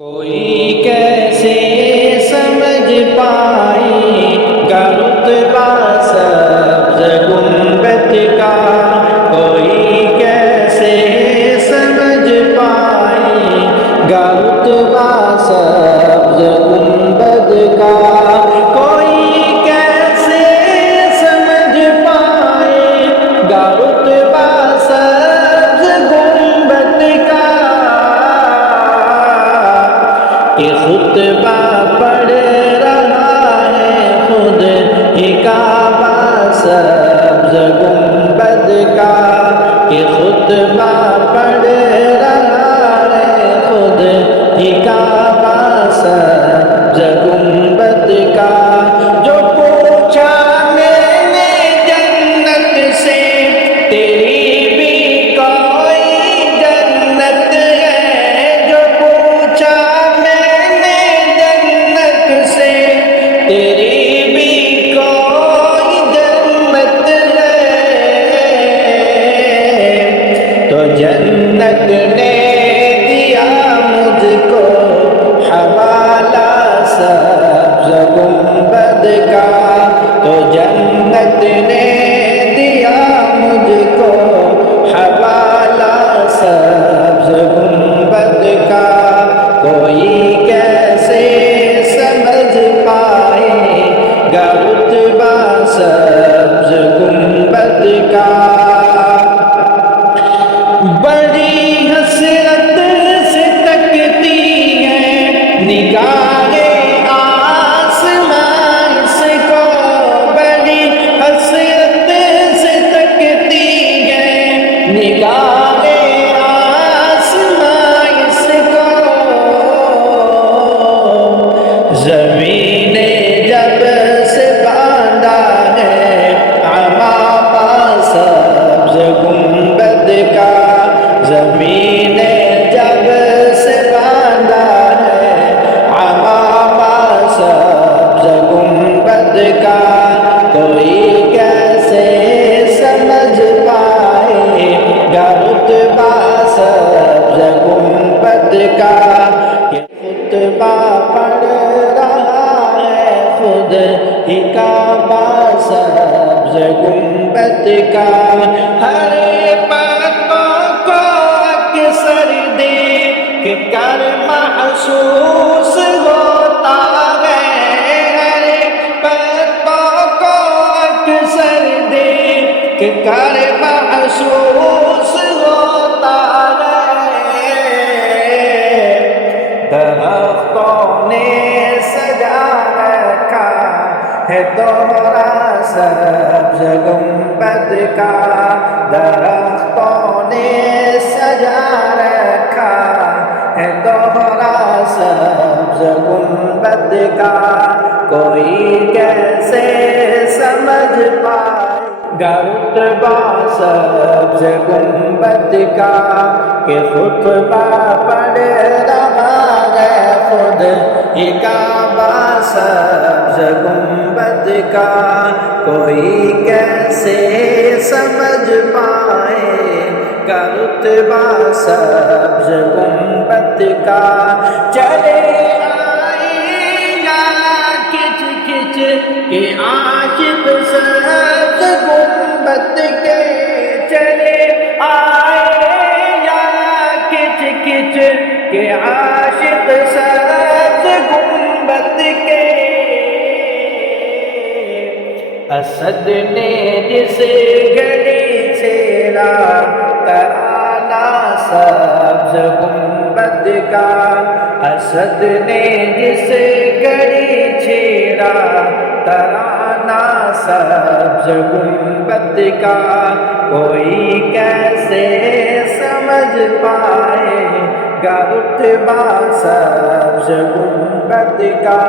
کوئی کیسے سمجھ پائے گا رتبہ سبز گنبد کا، کوئی کیسے سمجھ پائے گا رتبہ سبز گنبد کا، کوئی کیسے سمجھ پائے گا رتبہ سبز گنبد کا، کہ خطبہ پڑھ رہا ہے خود ہی کعبہ سبز گنبد کا، کہ خطبہ پڑھ رہا ہے خود ہی کعبہ سبز گنبد کا۔ جو پوچھا میں نے جنت سے تیری بھی کوئی جنت ہے، جو پوچھا تیری بھی کوئی جنت ہے، تو جنت نے دیا مجھ کو حوالہ سبز گنبد کا، تو جنت نے دیا مجھ کو حوالہ سبز گنبد کا، کوئی کیسے سمجھ پائے گا رتبہ سبز گنبد کا۔ بڑی حسرت سے تکتی ہے نگاہیں آسمان اس کو، بڑی حسرت سے تکتی ہے نگاہیں آسمان اس کو، زمین جب سے باندھا ہے عمامہ سبز گنبد کا، زمین جب سے باندھا ہے عمامہ سبز گنبد کا، کوئی کیسے سمجھ پائے گا رتبہ سبز گنبد کا، کہ خطبہ پڑھ رہا ہے خود ہی کعبہ سبز گنبد کا، ہر باتوں کو اکثر دیکھ کر محسوس ہوتا ہے، ہر باتوں کو اکثر دیکھ کر محسوس ہوتا ہے، درختوں نے سجا رکھا ہے دوہرا سبز گنبد کا، درختوں نے سجا رکھا ہے دوہرا سبز گنبد کا، کوئی کیسے سمجھ پائے گا رتبہ سبز گنبد کا، کہ خطبہ پڑھ رہا ہے خود ہی کعبہ سبز گنبد کا، کوئی کیسے سمجھ پائے گا رتبہ سبز گنبد کا، چلے آئے یا کھچ کھچ کے عاشق سبز گنبد کے، چلے آئے یا کھچ کھچ کے عاشق سبز گنبد کے، اسد نے جس گھڑی چھیڑا ترانہ سبز گنبد کا، اسد نے جس گھڑی چھیڑا ترانہ سبز گنبد کا، کوئی کیسے سمجھ پائے گا رتبہ سبز گنبد کا۔